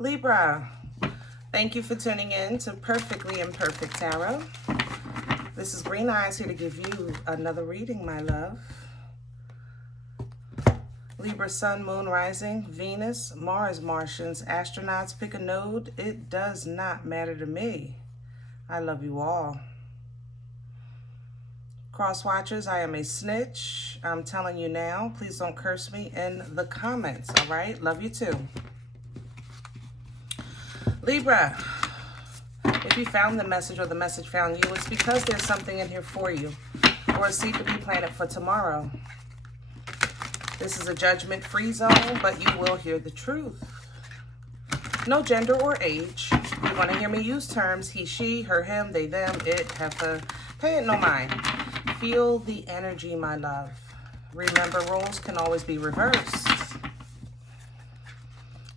Libra, thank you for tuning in to Perfectly Imperfect Tarot. This is Green Eyes here to give you another reading, my love. Libra, Sun, Moon, Rising, Venus, Mars, Martians, astronauts, pick a node. It does not matter to me. I love you all. Cross watchers, I am a snitch. I'm telling you now, please don't curse me in the comments, all right? Love you too. Libra, if you found the message or the message found you, it's because there's something in here for you, or a seed to be planted for tomorrow. This is a judgment-free zone, but you will hear the truth. No gender or age. You're going to hear me use terms he, she, her, him, they, them, it, heifer. Pay it no mind. Feel the energy, my love. Remember, roles can always be reversed.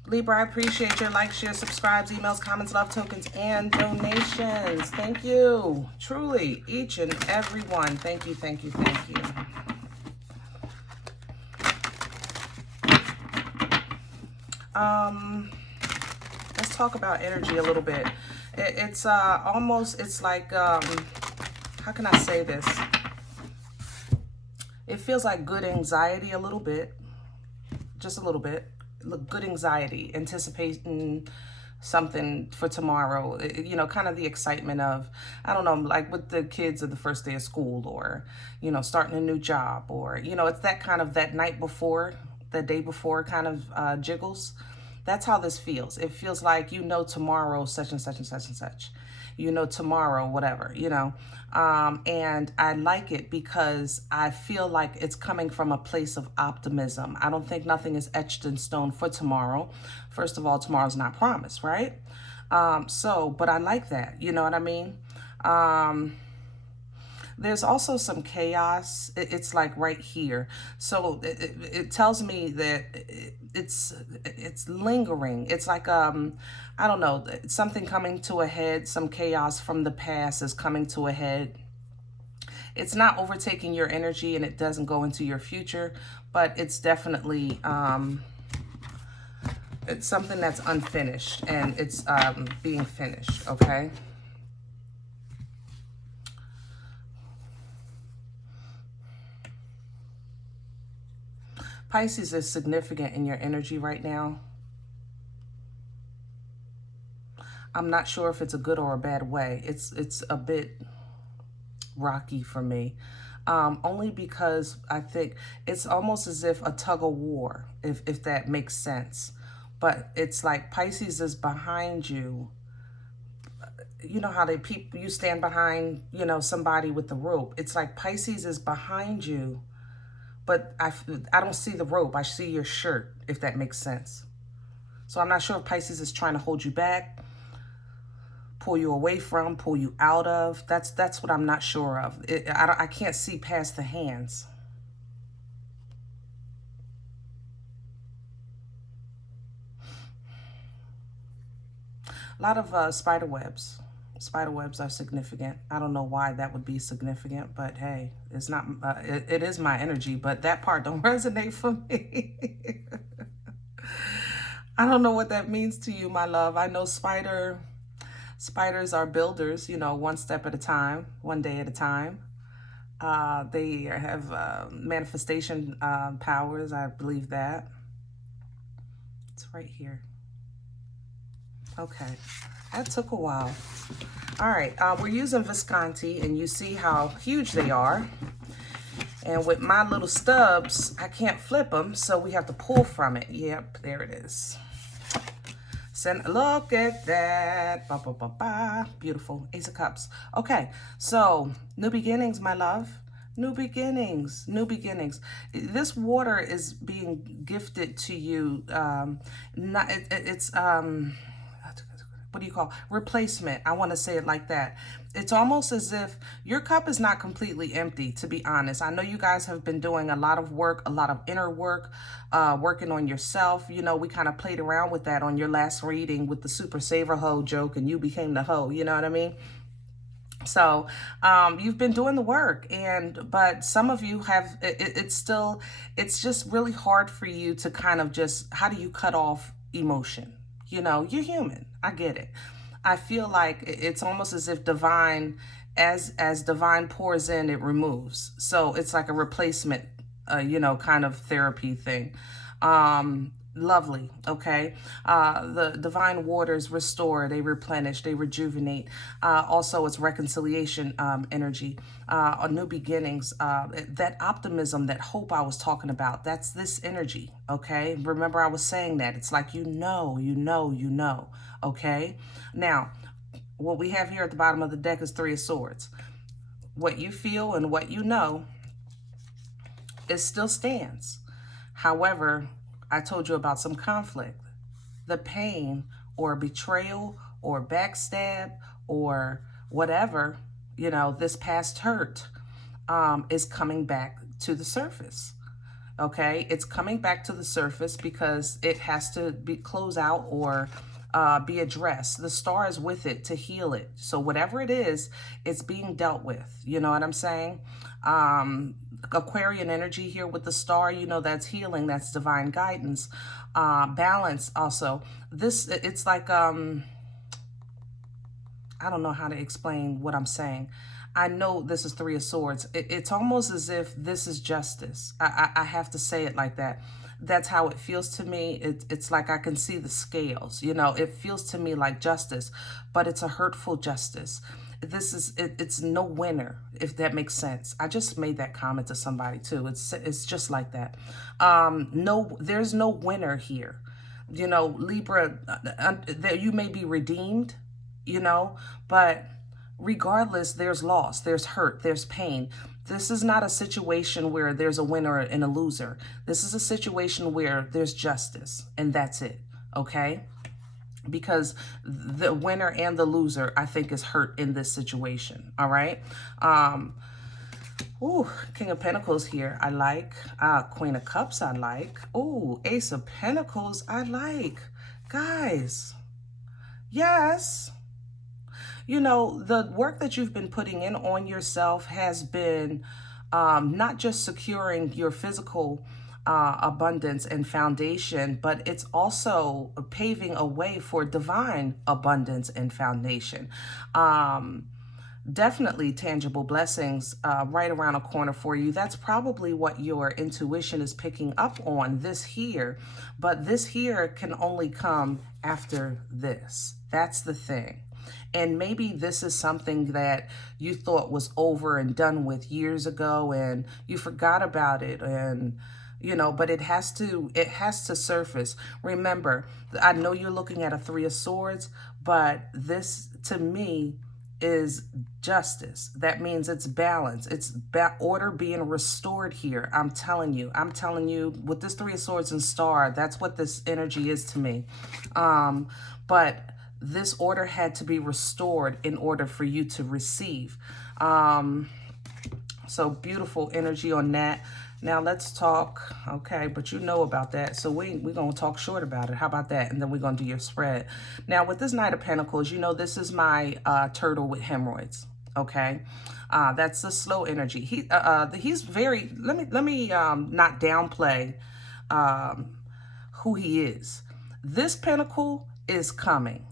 Libra, I appreciate your likes, shares, subscribes, emails, comments, love tokens, and donations. Thank you. Truly, each and every one. Thank you, thank you, thank you. Let's talk about energy a little bit. It's almost, it's like, how can I say this? It feels like good anxiety a little bit, just a little bit. Good anxiety, anticipating something for tomorrow, you know, kind of the excitement of, I don't know, like with the kids of the first day of school, or, you know, starting a new job, or, you know, it's that kind of that night before, the day before kind of jiggles. That's how this feels. It feels like, you know, tomorrow, such and such and such and such, you know, tomorrow, whatever, you know. And I like it because I feel like it's coming from a place of optimism. I don't think nothing is etched in stone for tomorrow. First of all, tomorrow's not promised, right? But I like that, you know what I mean? There's also some chaos. It's like right here. So it tells me that it's lingering. It's like, I don't know, something coming to a head. Some chaos from the past is coming to a head. It's not overtaking your energy, and it doesn't go into your future, but it's definitely, it's something that's unfinished, and it's being finished, okay? Pisces is significant in your energy right now. I'm not sure if it's a good or a bad way. It's a bit rocky for me. Only because I think it's almost as if a tug of war, if that makes sense. But it's like Pisces is behind you. You know how you stand behind, you know, somebody with the rope. It's like Pisces is behind you, but I don't see the rope. I see your shirt, if that makes sense. So I'm not sure if Pisces is trying to hold you back, pull you away from, pull you out of. That's what I'm not sure of. I can't see past the hands. A lot of spider webs. Spider webs are significant. I don't know why that would be significant, but hey, it's not. It is my energy, but that part don't resonate for me. I don't know what that means to you, my love. I know spiders are builders, you know, one step at a time, one day at a time. They have manifestation powers. I believe that. It's right here. Okay, that took a while. All right, we're using Visconti, and you see how huge they are. And with my little stubs, I can't flip them, so we have to pull from it. Yep, there it is. Look at that. Ba, ba, ba, ba. Beautiful. Ace of Cups. Okay, so new beginnings, my love. New beginnings. New beginnings. This water is being gifted to you. What do you call replacement? I want to say it like that. It's almost as if your cup is not completely empty, to be honest. I know you guys have been doing a lot of work, a lot of inner work, working on yourself. You know, we kind of played around with that on your last reading with the super saver hoe joke, and you became the hoe, you know what I mean? So you've been doing the work, but some of you have, it's just really hard for you to kind of just, how do you cut off emotion? You know, you're human. I get it. I feel like it's almost as if divine, as divine pours in, it removes. So it's like a replacement, you know, kind of therapy thing. Lovely. Okay. The divine waters restore, they replenish, they rejuvenate. Also, it's reconciliation energy, new beginnings, that optimism, that hope I was talking about. That's this energy. Okay. Remember, I was saying that it's like, you know. Okay. Now, what we have here at the bottom of the deck is Three of Swords. What you feel and what you know, it still stands. However, I told you about some conflict. The pain or betrayal or backstab or whatever, you know, this past hurt is coming back to the surface. Okay, it's coming back to the surface because it has to be closed out or be addressed. The star is with it to heal it. So whatever it is, it's being dealt with. You know what I'm saying? Aquarian energy here with the star, you know, that's healing, that's divine guidance, balance also. It's like, I don't know how to explain what I'm saying. I know this is Three of Swords. It's almost as if this is justice. I have to say it like that. That's how it feels to me. It's like I can see the scales. You know, it feels to me like justice, but it's a hurtful justice. It's no winner, if that makes sense. I just made that comment to somebody too. It's just like that. No, there's no winner here. You know, Libra, you may be redeemed, you know, but regardless, there's loss, there's hurt, there's pain. This is not a situation where there's a winner and a loser. This is a situation where there's justice, and that's it, okay? Because the winner and the loser, I think, is hurt in this situation, all right? Ooh, King of Pentacles here, I like. Queen of Cups, I like. Ooh, Ace of Pentacles, I like. Guys, yes. You know, the work that you've been putting in on yourself has been not just securing your physical abundance and foundation, but it's also paving a way for divine abundance and foundation. Definitely tangible blessings right around a corner for you. That's probably what your intuition is picking up on, this here. But this here can only come after this. That's the thing. And maybe this is something that you thought was over and done with years ago and you forgot about it, and you know, but it has to surface. Remember, I know you're looking at a Three of Swords, but this to me is justice. That means it's balance. It's order being restored here. I'm telling you with this Three of Swords and Star, that's what this energy is to me. But this order had to be restored in order for you to receive. So beautiful energy on that. Now let's talk, okay, but you know about that. So we're going to talk short about it. How about that? And then we're going to do your spread. Now with this Knight of Pentacles, you know, this is my turtle with hemorrhoids, okay? That's the slow energy. He's very, let me not downplay who he is. This pentacle is coming.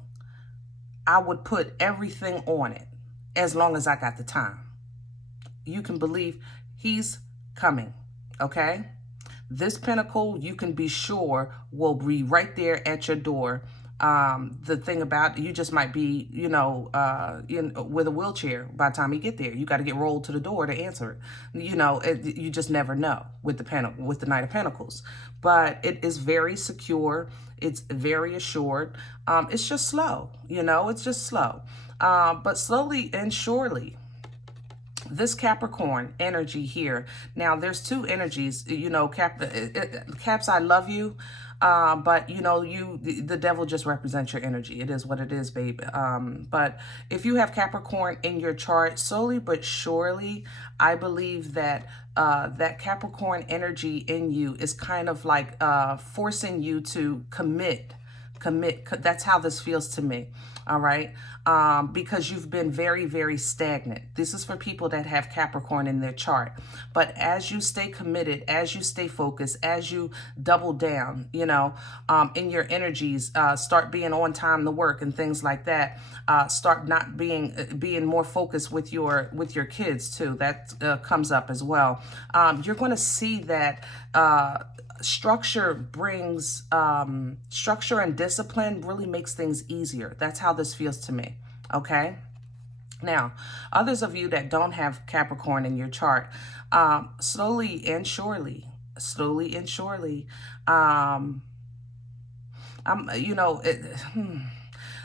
I would put everything on it as long as I got the time. You can believe he's coming, okay? This pentacle, you can be sure, will be right there at your door. The thing about you just might be, you know, with a wheelchair by the time you get there. You got to get rolled to the door to answer it. You know, you just never know with the Knight of Pentacles. But it is very secure. It's very assured. It's just slow, you know, it's just slow. But slowly and surely, this Capricorn energy here. Now, there's two energies, you know, Caps, I love you. But, you know, the devil just represents your energy. It is what it is, babe. But if you have Capricorn in your chart, slowly but surely, I believe that that Capricorn energy in you is kind of like forcing you to commit Commit. That's how this feels to me. All right. Because you've been very, very stagnant. This is for people that have Capricorn in their chart. But as you stay committed, as you stay focused, as you double down, you know, in your energies, start being on time to work and things like that. Start not being more focused with your kids too. That comes up as well. You're going to see that structure brings structure and discipline really makes things easier. That's how this feels to me. Okay. Now, others of you that don't have Capricorn in your chart, slowly and surely,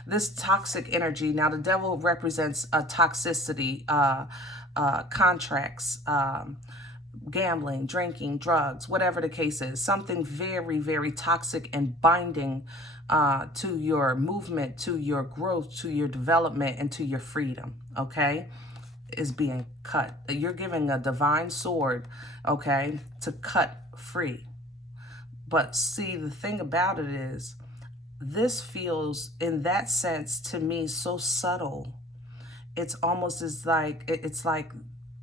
this toxic energy. Now, the devil represents a toxicity, contracts, gambling, drinking, drugs, whatever the case is, something very, very toxic and binding to your movement, to your growth, to your development, and to your freedom, okay, is being cut. You're giving a divine sword, okay, to cut free. But see, the thing about it is, this feels, in that sense, to me, so subtle. It's almost as like, it's like,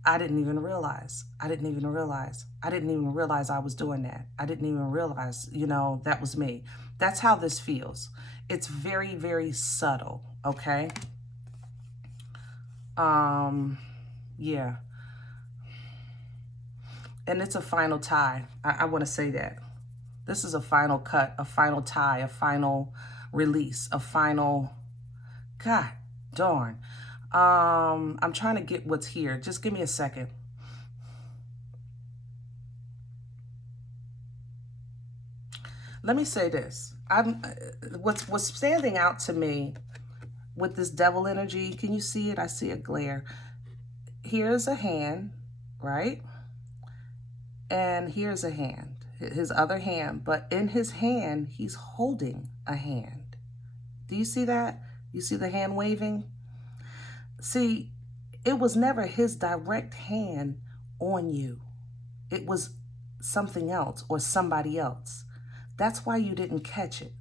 I didn't even realize. I didn't even realize I was doing that. I didn't even realize, you know, that was me. That's how this feels. It's very, very subtle, okay? Yeah. And it's a final tie. I want to say that. This is a final cut, a final tie, a final release, a final, God darn. I'm trying to get what's here. Just give me a second. Let me say this. What's standing out to me with this devil energy, can you see it? I see a glare. Here's a hand, right? And here's a hand, his other hand. But in his hand, he's holding a hand. Do you see that? You see the hand waving? See, it was never his direct hand on you. It was something else or somebody else. That's why you didn't catch it.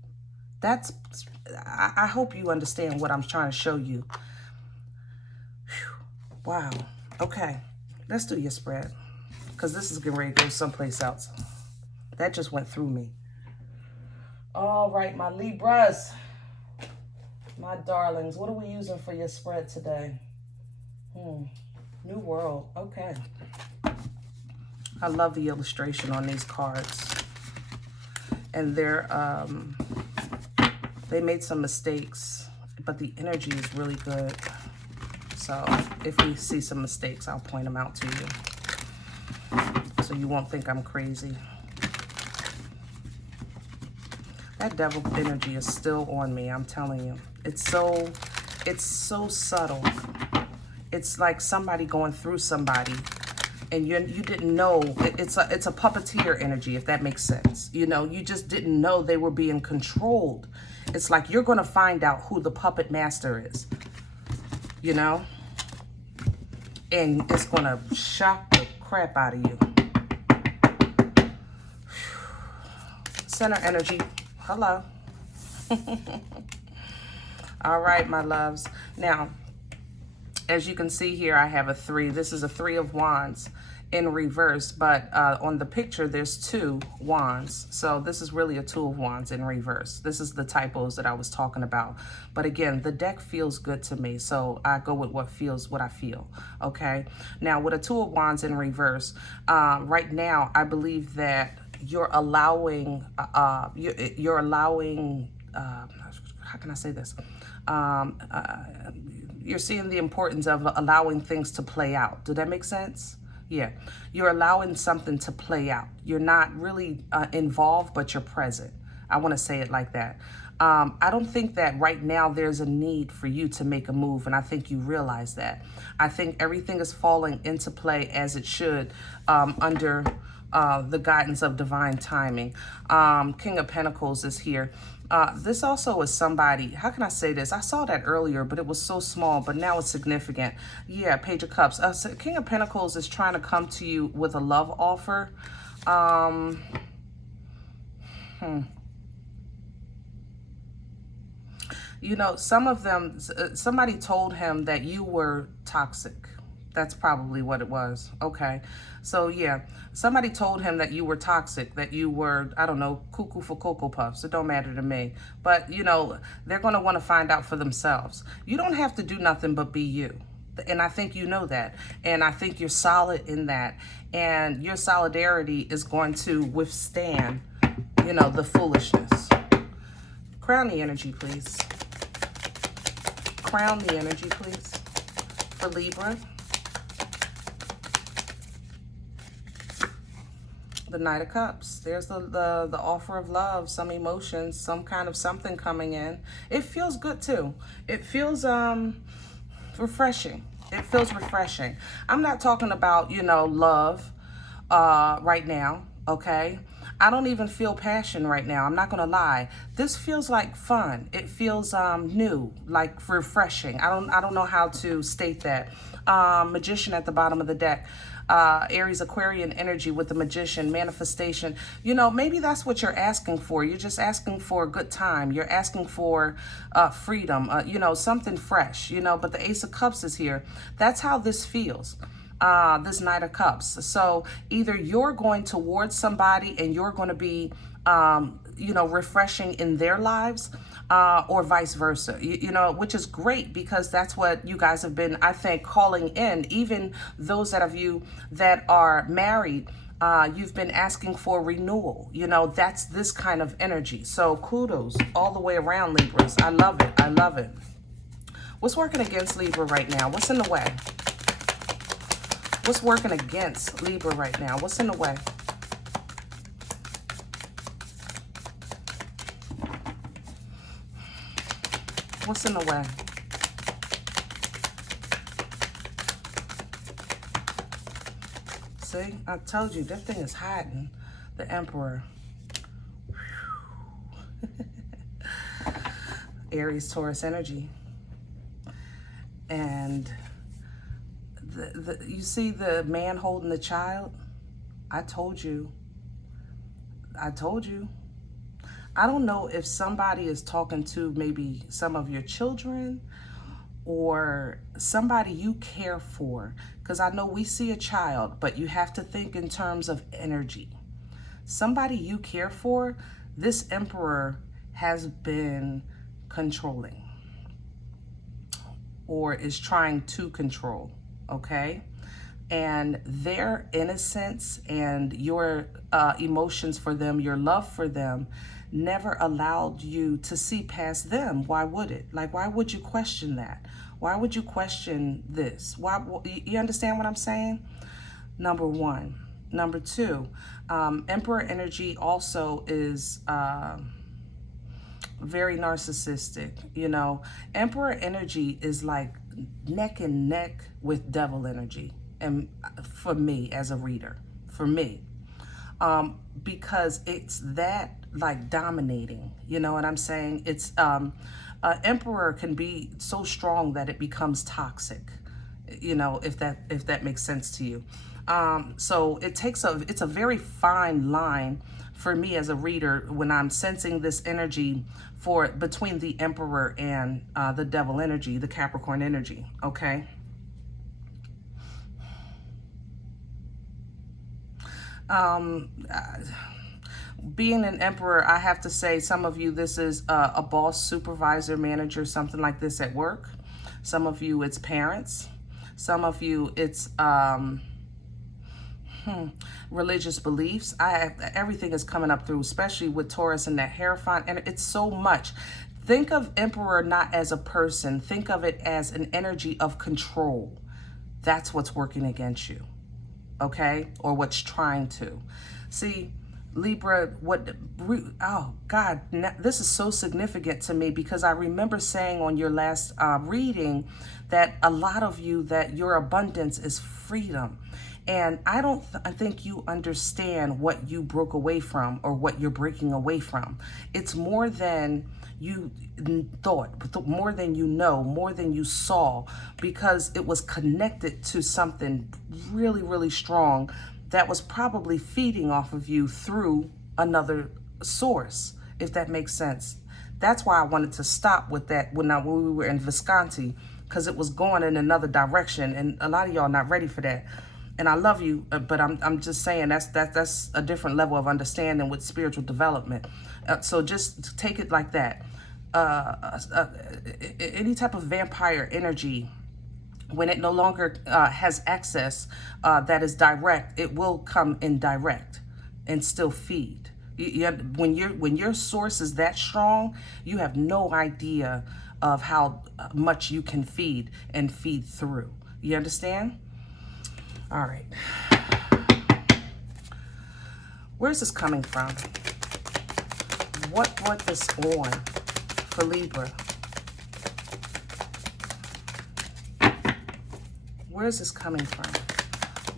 I hope you understand what I'm trying to show you. Whew. Wow. Okay. Let's do your spread, because this is getting ready to go someplace else. That just went through me. All right, my Libras. My darlings, what are we using for your spread today? New World. Okay. I love the illustration on these cards. And they made some mistakes, but the energy is really good. So if we see some mistakes, I'll point them out to you, so you won't think I'm crazy. That devil energy is still on me, I'm telling you. It's so subtle. It's like somebody going through somebody, and you didn't know. It's a puppeteer energy, if that makes sense. You know, you just didn't know they were being controlled. It's like you're going to find out who the puppet master is, you know, and it's going to shock the crap out of you. Center energy. Hello. All right, my loves. Now, as you can see here, I have a 3. This is a 3 of Wands in reverse, but on the picture, there's 2 wands. So this is really a 2 of Wands in reverse. This is the typos that I was talking about. But again, the deck feels good to me, so I go with what I feel, okay? Now, with a 2 of Wands in reverse, right now, I believe that you're allowing, how can I say this? You're seeing the importance of allowing things to play out. Did that make sense? Yeah. You're allowing something to play out. You're not really involved, but you're present. I want to say it like that. I don't think that right now there's a need for you to make a move, and I think you realize that. I think everything is falling into play as it should under the guidance of divine timing. King of Pentacles is here. This also is somebody, how can I say this? I saw that earlier, but it was so small, but now it's significant. Yeah, Page of Cups. So King of Pentacles is trying to come to you with a love offer. You know, some of them, somebody told him that you were toxic. That's probably what it was. Okay. So yeah, somebody told him that you were toxic, that you were, I don't know, cuckoo for Cocoa Puffs. It don't matter to me. But, you know, they're going to want to find out for themselves. You don't have to do nothing but be you. And I think you know that. And I think you're solid in that. And your solidarity is going to withstand, you know, the foolishness. Crown the energy, please. Crown the energy, please, for Libra. The Knight of Cups. There's the offer of love, some emotions, some kind of something coming in. It feels good too. It feels refreshing. It feels refreshing. I'm not talking about, you know, love right now, okay? I don't even feel passion right now. I'm not gonna lie. This feels like fun. It feels new, like refreshing. I don't know how to state that. Magician at the bottom of the deck. Aries Aquarian energy with the Magician, manifestation. You know, maybe that's what you're asking for. You're just asking for a good time. You're asking for freedom, you know, something fresh, you know, but the Ace of Cups is here. That's how this feels. This Knight of Cups. So either you're going towards somebody and you're going to be, you know, refreshing in their lives, or vice versa, you know, which is great because that's what you guys have been, I think, calling in. Even those of you that are married, you've been asking for renewal. You know, that's this kind of energy. So kudos all the way around, Libras. I love it. I love it. What's working against Libra right now? What's in the way? What's working against Libra right now? What's in the way? What's in the way? See, I told you, that thing is hiding. The Emperor. Aries, Taurus energy. And you see the man holding the child? I told you. I told you. I don't know if somebody is talking to maybe some of your children or somebody you care for. Because I know we see a child, but you have to think in terms of energy. Somebody you care for, this Emperor has been controlling or is trying to control, okay? And their innocence and your emotions for them, your love for them, never allowed you to see past them. Why would it? Like, why would you question that? Why would you question this? Why? You understand what I'm saying? Number one. Number two, Emperor energy also is very narcissistic. You know, Emperor energy is like neck and neck with devil energy. And for me as a reader, for me, because it's that like dominating, you know what I'm saying? It's Emperor can be so strong that it becomes toxic, you know, if that makes sense to you. So it's a very fine line for me as a reader when I'm sensing this energy for between the Emperor and the devil energy, the Capricorn energy, okay? Being an Emperor, I have to say, some of you, this is a boss, supervisor, manager, something like this at work. Some of you, it's parents. Some of you, it's religious beliefs. Everything is coming up through, especially with Taurus and that Hierophant, and it's so much. Think of Emperor not as a person. Think of it as an energy of control. That's what's working against you, okay? Or what's trying to. See, Libra, oh God, this is so significant to me because I remember saying on your last reading that a lot of you, that your abundance is freedom. And I think you understand what you broke away from or what you're breaking away from. It's more than you thought, more than you know, more than you saw, because it was connected to something really, really strong that was probably feeding off of you through another source, if that makes sense. That's why I wanted to stop with that when we were in Visconti, because it was going in another direction, and a lot of y'all not ready for that. And I love you, but I'm just saying that's a different level of understanding with spiritual development. So just take it like that. Any type of vampire energy, when it no longer has access that is direct, it will come indirect and still feed. When your source is that strong, you have no idea of how much you can feed and feed through. You understand? All right. Where's this coming from? What brought this on for Libra? Where's this coming from?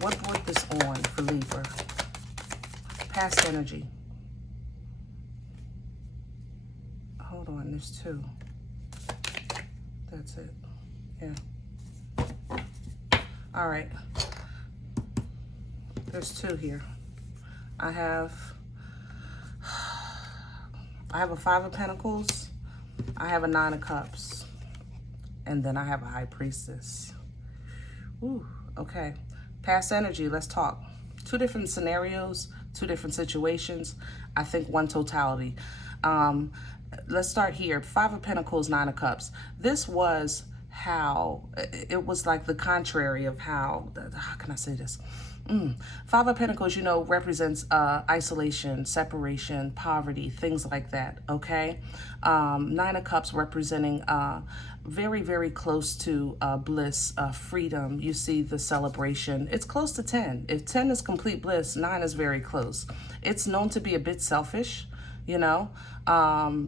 What brought this on for Libra? Past energy. Hold on, there's two. That's it. Yeah. All right. There's two here. I have a Five of Pentacles. I have a Nine of Cups. And then I have a High Priestess. Ooh, okay. Past energy, let's talk. Two different scenarios, two different situations. I think one totality. Let's start here. Five of Pentacles, Nine of Cups. This was how, it was like the contrary of how can I say this? Five of Pentacles, you know, represents isolation, separation, poverty, things like that, okay? Nine of Cups representing very, very close to bliss, freedom. You see the celebration. It's close to 10. If 10 is complete bliss, 9 is very close. It's known to be a bit selfish, you know,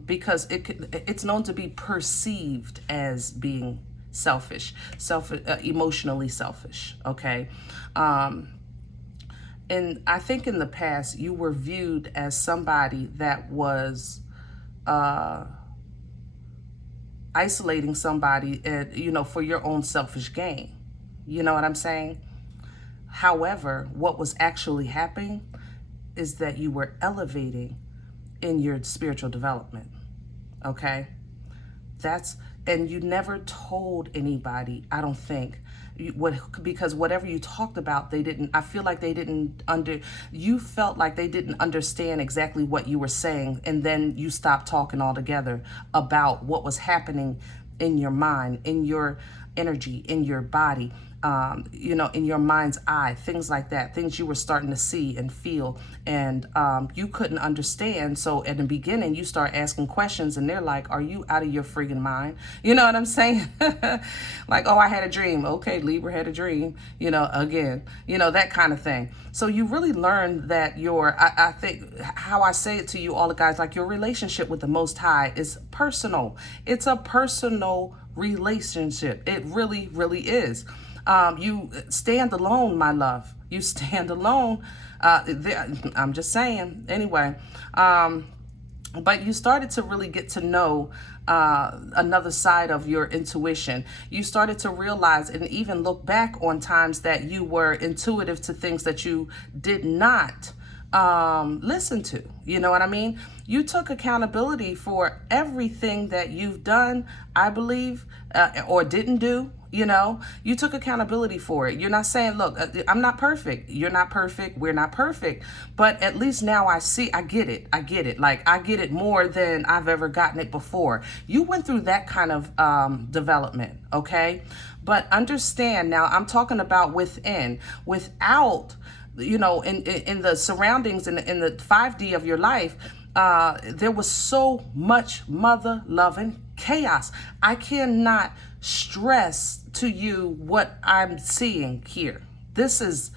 because it's known to be perceived as being selfish, emotionally selfish, okay? And I think in the past, you were viewed as somebody that was isolating somebody, you know, for your own selfish gain. You know what I'm saying? However, what was actually happening is that you were elevating in your spiritual development, okay? And you never told anybody, I don't think, because whatever you talked about, I feel like you felt like they didn't understand exactly what you were saying, and then you stopped talking altogether about what was happening in your mind, in your energy, in your body, you know, in your mind's eye, things like that, things you were starting to see and feel, and you couldn't understand. So at the beginning, you start asking questions, and they're like, are you out of your freaking mind? You know what I'm saying? Like, oh, I had a dream. Okay, Libra had a dream, you know, again, you know, that kind of thing. So you really learned that I think how I say it to you all, the guys, like, your relationship with the Most High is personal. It's a personal relationship. It really, really is. You stand alone, my love. You stand alone. I'm just saying. Anyway, but you started to really get to know another side of your intuition. You started to realize and even look back on times that you were intuitive to things that you did not listen to. You know what I mean? You took accountability for everything that you've done, I believe, or didn't do. You know, you took accountability for it. You're not saying, look, I'm not perfect. You're not perfect. We're not perfect. But at least now I get it. I get it. Like, I get it more than I've ever gotten it before. You went through that kind of development, okay? But understand now, I'm talking about within, without, you know, in the surroundings, in the 5D of your life, there was so much mother-loving chaos. I cannot stress to you what I'm seeing here. This is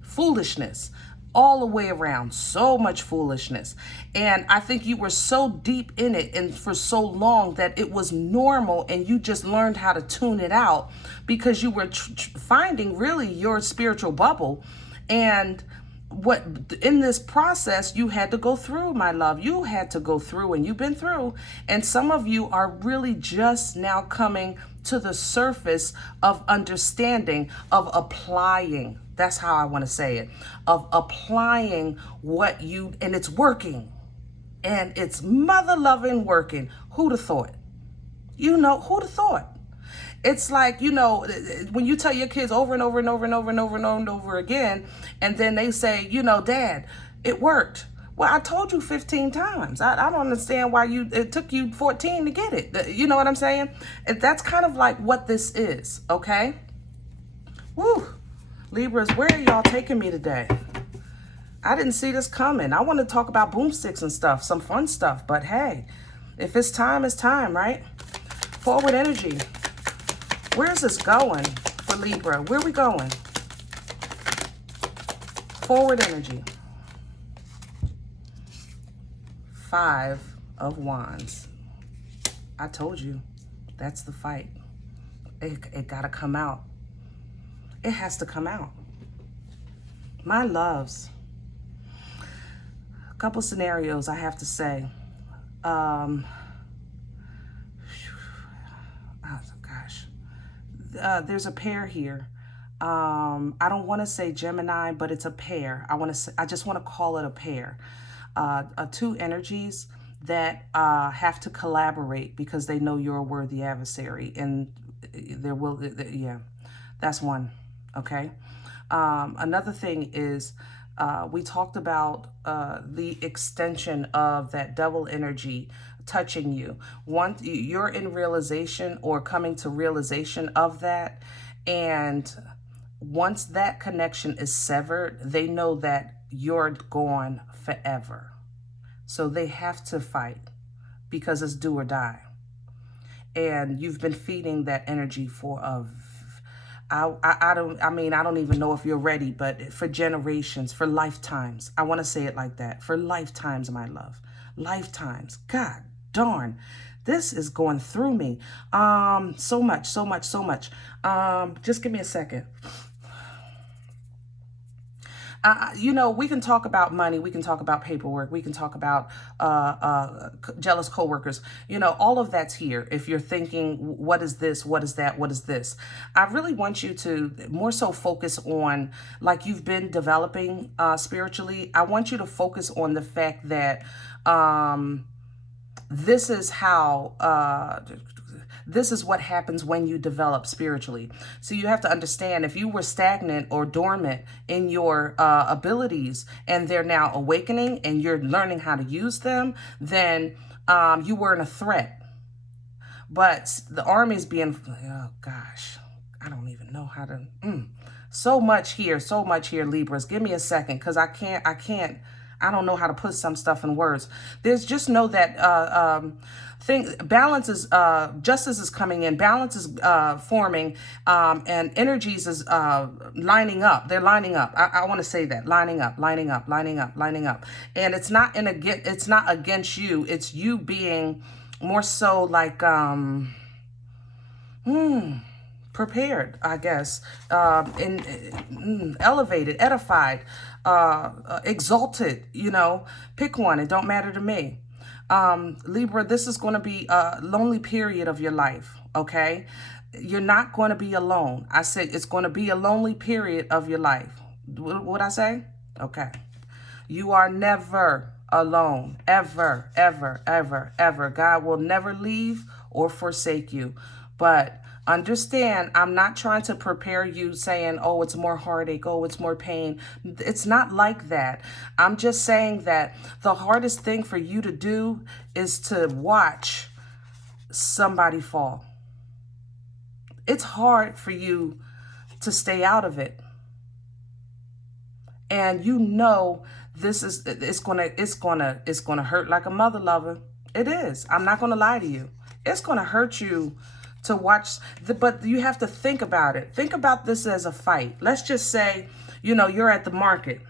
foolishness all the way around, so much foolishness. And I think you were so deep in it and for so long that it was normal, and you just learned how to tune it out because you were finding really your spiritual bubble. And what in this process you had to go through, my love, you had to go through, and you've been through. And some of you are really just now coming to the surface of understanding, of applying. That's how I want to say it, of applying what and it's working. And it's mother-loving working. Who'd have thought? You know, who'd have thought? It's like, you know, when you tell your kids over and over and over and over and over and over and over again, and then they say, you know, Dad, it worked. Well, I told you 15 times. I don't understand why it took you 14 to get it. You know what I'm saying? And that's kind of like what this is, okay? Woo. Libras, where are y'all taking me today? I didn't see this coming. I want to talk about boomsticks and stuff, some fun stuff. But hey, if it's time, it's time, right? Forward energy. Where's this going for Libra? Where are we going? Forward energy. 5 of Wands. I told you, that's the fight. It gotta come out. It has to come out. My loves. A couple scenarios I have to say. Oh, gosh. There's a pair here. I don't want to say Gemini, but it's a pair. I just want to call it a pair. Two energies that have to collaborate because they know you're a worthy adversary, and yeah, that's one. Okay. Another thing is we talked about the extension of that devil energy touching you. Once you're in realization or coming to realization of that, and once that connection is severed, they know that you're gone forever. So they have to fight because it's do or die. And you've been feeding that energy for I don't even know if you're ready, but for generations, for lifetimes. I want to say it like that. For lifetimes, my love. Lifetimes. God darn. This is going through me. So much. Just give me a second. You know, we can talk about money. We can talk about paperwork. We can talk about jealous coworkers. You know, all of that's here. If you're thinking, what is this? What is that? What is this? I really want you to more so focus on, like you've been developing spiritually. I want you to focus on the fact that this is how... this is what happens when you develop spiritually. So you have to understand, if you were stagnant or dormant in your abilities and they're now awakening and you're learning how to use them, then you weren't a threat. But the army is being, oh gosh, I don't even know how to, so much here, Libras. Give me a second, because I don't know how to put some stuff in words. There's just know that balance is, justice is coming in, balance is forming, and energies is lining up. They're lining up. I want to say that, lining up. And it's not it's not against you. It's you being more so like prepared, I guess, elevated, edified, exalted, you know, pick one. It don't matter to me. Libra, this is going to be a lonely period of your life, okay? You're not going to be alone. I said it's going to be a lonely period of your life. What'd I say? Okay. You are never alone, ever, ever, ever, ever. God will never leave or forsake you. But understand, I'm not trying to prepare you saying, oh, it's more heartache, oh, it's more pain. It's not like that. I'm just saying that the hardest thing for you to do is to watch somebody fall. It's hard for you to stay out of it. And you know this is it's gonna hurt like a mother lover. It is. I'm not gonna lie to you. It's gonna hurt you to watch, but you have to think about it. Think about this as a fight. Let's just say, you know, you're at the market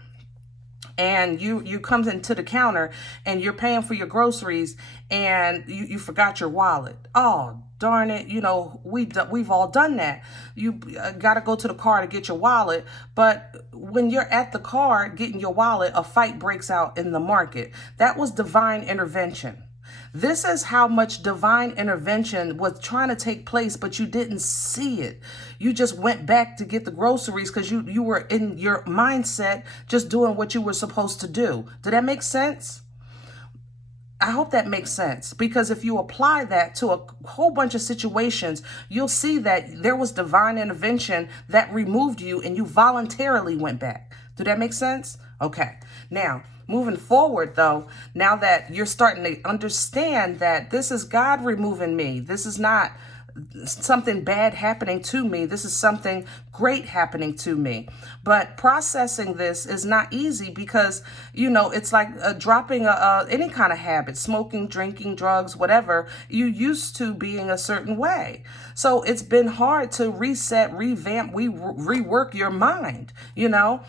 and you come into the counter and you're paying for your groceries and you forgot your wallet. Oh, darn it. You know, we've all done that. You got to go to the car to get your wallet. But when you're at the car getting your wallet, a fight breaks out in the market. That was divine intervention. This is how much divine intervention was trying to take place, but you didn't see it. You just went back to get the groceries because you were in your mindset just doing what you were supposed to do. Did that make sense? I hope that makes sense, because if you apply that to a whole bunch of situations, you'll see that there was divine intervention that removed you and you voluntarily went back. Do that make sense? Okay. Now, moving forward, though, now that you're starting to understand that this is God removing me, this is not something bad happening to me. This is something great happening to me. But processing this is not easy because, you know, it's like dropping any kind of habit, smoking, drinking, drugs, whatever. You used to being a certain way. So it's been hard to reset, revamp, rework your mind, you know,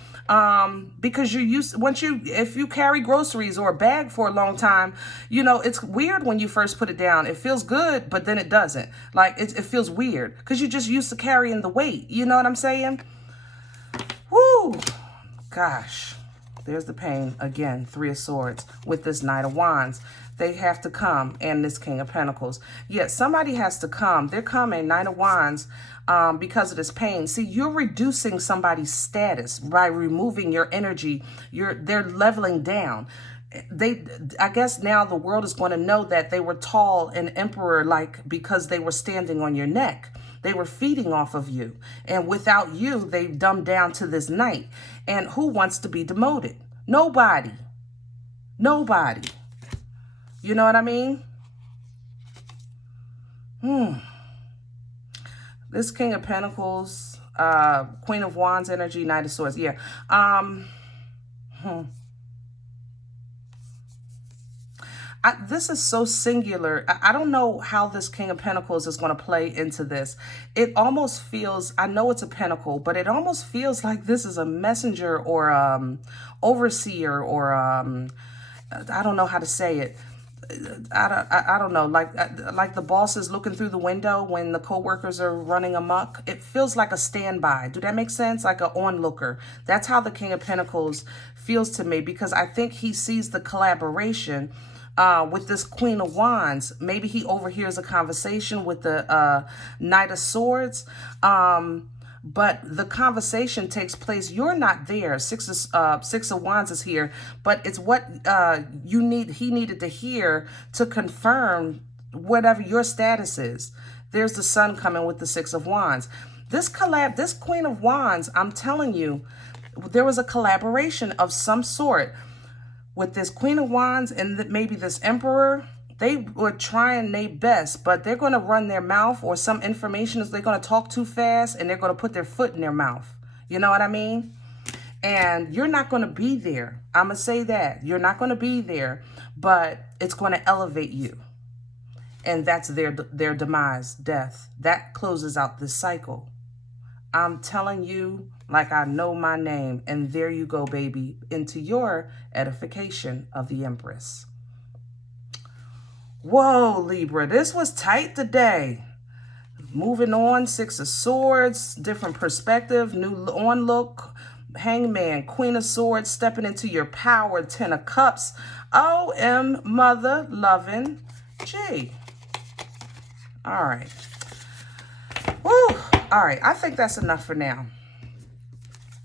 because you used, if you carry groceries or a bag for a long time, you know, it's weird when you first put it down. It feels good, but then it doesn't. Like it feels weird because you're just used to carrying the weight. You know what I'm saying? Woo! Gosh, there's the pain again. 3 of Swords with this Knight of Wands. They have to come, and this King of Pentacles. Yes, somebody has to come. They're coming, Knight of Wands, because of this pain. See, you're reducing somebody's status by removing your energy. They're leveling down. I guess now the world is going to know that they were tall and emperor-like because they were standing on your neck. They were feeding off of you. And without you, they've dumbed down to this knight. And who wants to be demoted? Nobody. Nobody. You know what I mean? This King of Pentacles, Queen of Wands energy, Knight of Swords. Yeah. This is so singular. I don't know how this King of Pentacles is going to play into this. It almost feels, I know it's a pentacle, but it almost feels like this is a messenger or overseer or I don't know how to say it. I don't know, like the boss is looking through the window when the co-workers are running amok. It feels like a standby. Do that make sense? Like an onlooker. That's how the King of Pentacles feels to me, because I think he sees the collaboration with this Queen of Wands. Maybe he overhears a conversation with the Knight of Swords. But the conversation takes place. You're not there. Six of Wands is here, but it's what he needed to hear to confirm whatever your status is. There's the Sun coming with the 6 of Wands. This Queen of Wands, I'm telling you, there was a collaboration of some sort with this Queen of Wands and maybe this Emperor. They were trying their best, but they're going to run their mouth, or some information is they're going to talk too fast and they're going to put their foot in their mouth. You know what I mean? And you're not going to be there. I'm going to say that. You're not going to be there, but it's going to elevate you. And that's their demise, death. That closes out this cycle. I'm telling you like I know my name. And there you go, baby, into your edification of the Empress. Whoa, Libra, this was tight today. Moving on, 6 of Swords, different perspective, new on look, Hangman, Queen of Swords, stepping into your power, 10 of Cups, O.M. Mother Loving G. All right. Woo. All right, I think that's enough for now.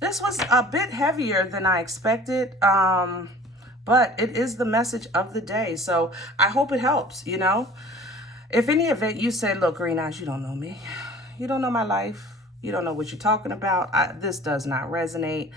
This was a bit heavier than I expected, but it is the message of the day. So I hope it helps, you know. If any event you say, look, Green Eyes, you don't know me. You don't know my life. You don't know what you're talking about. This does not resonate.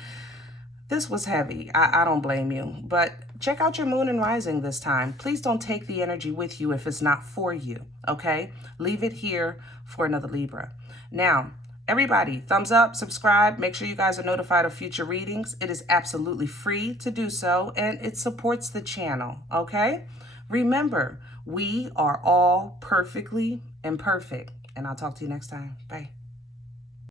This was heavy. I don't blame you. But check out your moon and rising this time. Please don't take the energy with you if it's not for you, okay? Leave it here for another Libra. Now, everybody, thumbs up, subscribe. Make sure you guys are notified of future readings. It is absolutely free to do so, and it supports the channel, okay? Remember, we are all perfectly imperfect, and I'll talk to you next time. Bye.